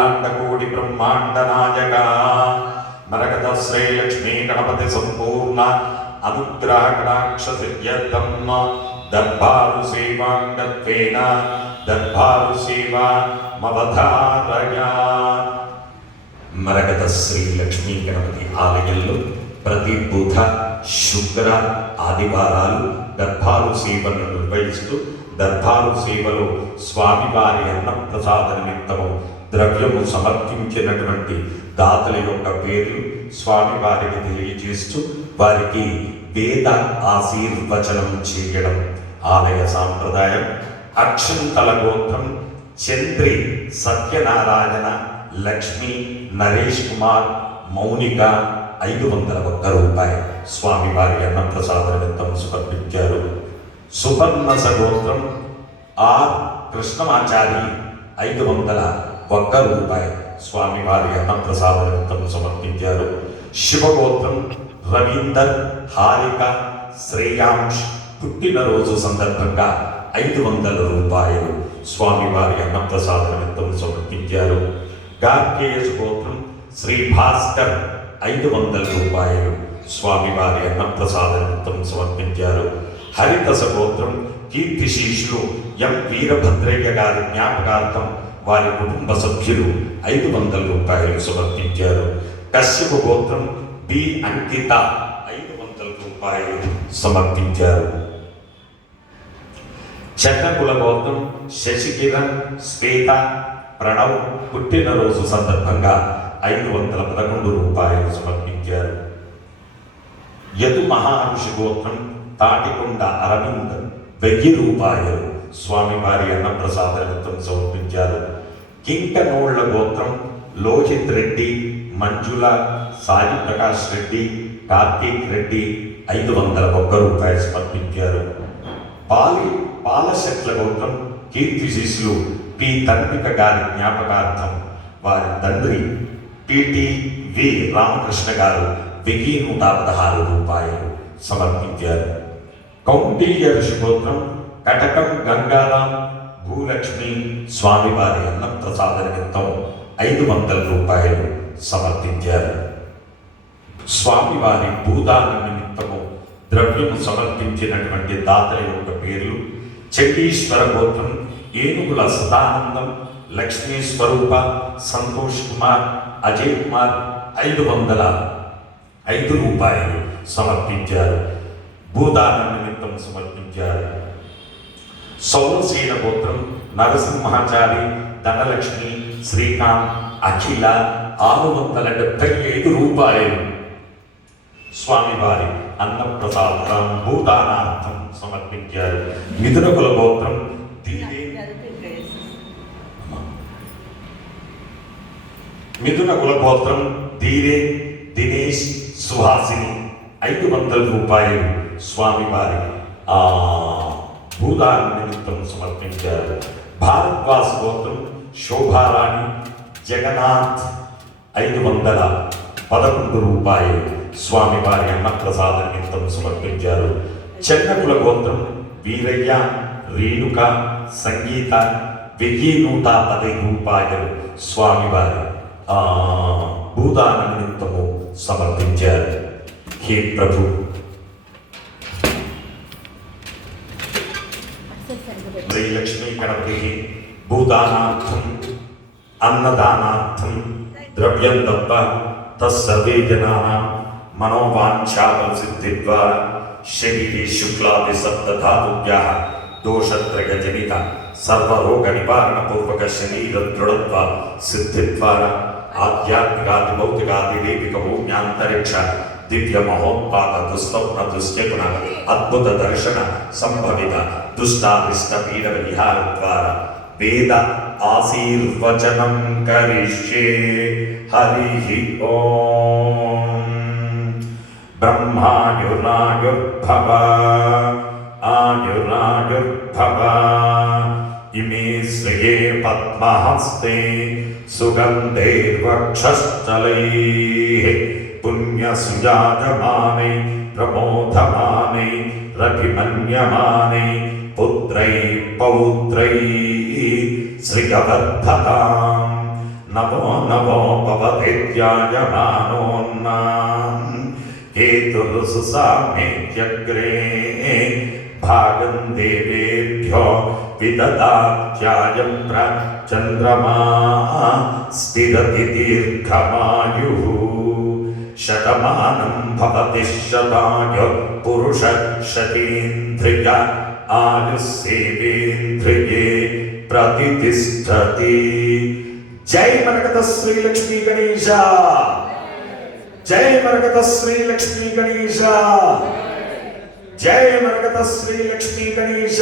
కోటి బ్రహ్మాండ నాయక మరకత శ్రీ లక్ష్మీ గణపతి సంపూర్ణ అనుగ్రహ కటాక్ష సిద్ధ్యర్థం దర్బారు సేవాంగత్వేన దర్బారు సేవా మవధారయ. మరకత శ్రీ లక్ష్మీ గణపతి ఆలయంలో ప్రతి బుధ శుక్ర ఆదివారాలు దర్బారు సేవలను నిర్వహిస్తూ దర్బారు సేవలో స్వామివారి అన్నప్రసాద నిమిత్తము ద్రవ్యము సమర్పించినటువంటి దాతల యొక్క పేర్లు స్వామివారికి తెలియజేస్తూ వారికి వేద ఆశీర్వచనం చేయడం ఆలయ సాంప్రదాయం. అక్షంతల గోత్రం చంద్రి సత్యనారాయణ లక్ష్మి నరేష్ కుమార్ మౌనిక 501 రూపాయలు స్వామివారి అన్నప్రసాద నిమిత్తం సమర్పించారు. సుపర్ణస గోత్రం ఆర్ కృష్ణమాచారి 501 రూపాయలు స్వామివారి అన్నప్రసాద నిమిత్తం సమర్పించారు. శివగోత్రం రవీందర్ హారిక శ్రేయాంష్ పుట్టినరోజు సందర్భంగా 500 రూపాయలు స్వామివారి అన్నప్రసాద నిమిత్తం సమర్పించారు. గార్గేయస్ గోత్రం శ్రీ భాస్కర్ 500 రూపాయలు స్వామివారి అన్నప్రసాద నిమిత్తం సమర్పించారు. హరిదశ గోత్రం కీర్తిశీషులు ఎం వీరభద్రయ్య గారి జ్ఞాపకార్థం వారి కుటుంబ సభ్యులు 500 రూపాయలు సమర్పించారు. కశ్యప గోత్రం బి అంకిత 500 రూపాయలు సమర్పించారు. చక్రకుల గోత్రం శశికిరణ్ శ్వేత ప్రణవ్ పుట్టినరోజు సందర్భంగా 511 రూపాయలు సమర్పించారు. యదు మహారుషి గోత్రం తాటికొండ అరవింద్ 1000 రూపాయలు స్వామివారి అన్నప్రసాద నిమిత్తం సమర్పించారు. కింకనోళ్ల గోత్రం లోహిత్ రెడ్డి మంజుల సాయి ప్రకాష్ రెడ్డి కార్తీక్ రెడ్డి 501 రూపాయలు సమర్పించారు. పాలశెట్ల గోత్రం కీర్తిశీషులు పి తర్పిక గారి జ్ఞాపకార్థం వారి తండ్రి పిటివి రామకృష్ణ గారు 1116 రూపాయలు సమర్పించారు. కౌండిల్య ఋషిగోత్రం కటకం గంగారాం భూలక్ష్మి స్వామివారి అన్నప్రసాద నిమిత్తం 500 రూపాయలు సమర్పించారు. స్వామివారి భూదాన నిమిత్తము ద్రవ్యము సమర్పించినటువంటి దాతల యొక్క పేర్లు చండీశ్వర గోత్రం ఏనుగుల సదానందం లక్ష్మీ స్వరూప సంతోష్ కుమార్ అజయ్ కుమార్ 505 రూపాయలు సమర్పించారు. భూదాన నిమిత్తం సమర్పించారు. సౌరసేన గోత్రం నరసింహాచారి ధనలక్ష్మి శ్రీకాంత్ అఖిల 675 రూపాయలు స్వామివారి అన్నప్రసాదం భూదానార్థం సమర్పించారు. మిథునకుల గోత్రం ధీరే దినేష్ సుహాసిని 500 రూపాయలు స్వామివారి భూదాన నిమిత్తం సమర్పించారు. భారద్వాస్ గోత్రం శోభారాణి జగన్నాథ్ 511 రూపాయలు స్వామివారి అన్నప్రసాద నిమిత్తం సమర్పించారు. చెన్నకుల గోత్రం వీరయ్య రేణుక సంగీత 1110 రూపాయలు స్వామివారి భూదాన నిమిత్తము సమర్పించారు. హే ప్రభు, శ్రీ లక్ష్మీ గణపతి భూదానార్థం అన్నదానార్థం ద్రవ్యం దత్త తస్సర్వే జనానాం మనోవాంఛాఫలసిద్ధిద్వారా శరీరే శుక్లాది సప్తధాతుభ్యః దోషత్రయ జనిత సర్వరోగ నివారణ పూర్వక శరీర దృఢత్వ సిద్ధిద్వారా ఆధ్యాత్మికాది భౌతికాది దైవిక భూమ్యాంతరిక్ష దివ్య మహోత్పాద దుస్వప్న దుశ్చకున అద్భుత దర్శన సంభవిత దుష్టారిష్ట పీడ విహార ద్వారా వేద ఆశీర్వచనం కరిష్యే. హరి ఓం. బ్రహ్మాయురాయుర్భవ ఆయురాయుర్భవ ఇమే శ్రియే పద్మహస్తే సుగంధైర్వక్షస్థలైః పుణ్యసుజాయమానే ప్రమోదమానే రభిమన్యమానే పుత్రై పౌత్రై శ్రియవర్ధతాం నమో నమో భవతిత్యాయమానోన్నాం కేతురు సుసామేత్యగ్రే భాగం దేవేభ్యో విదదాత్యాయం చంద్రమా స్థిరతి దీర్ఘమాయుః శతమానం భవతి శతాయ పురుష శతేంద్రియ ఆయుస్సేవేంద్రియే ప్రతిష్టతి. జై మరకత శ్రీ లక్ష్మీ గణేశ, జై మరకత శ్రీ లక్ష్మీ గణేశ, జై మరకత శ్రీ లక్ష్మీ గణేశ.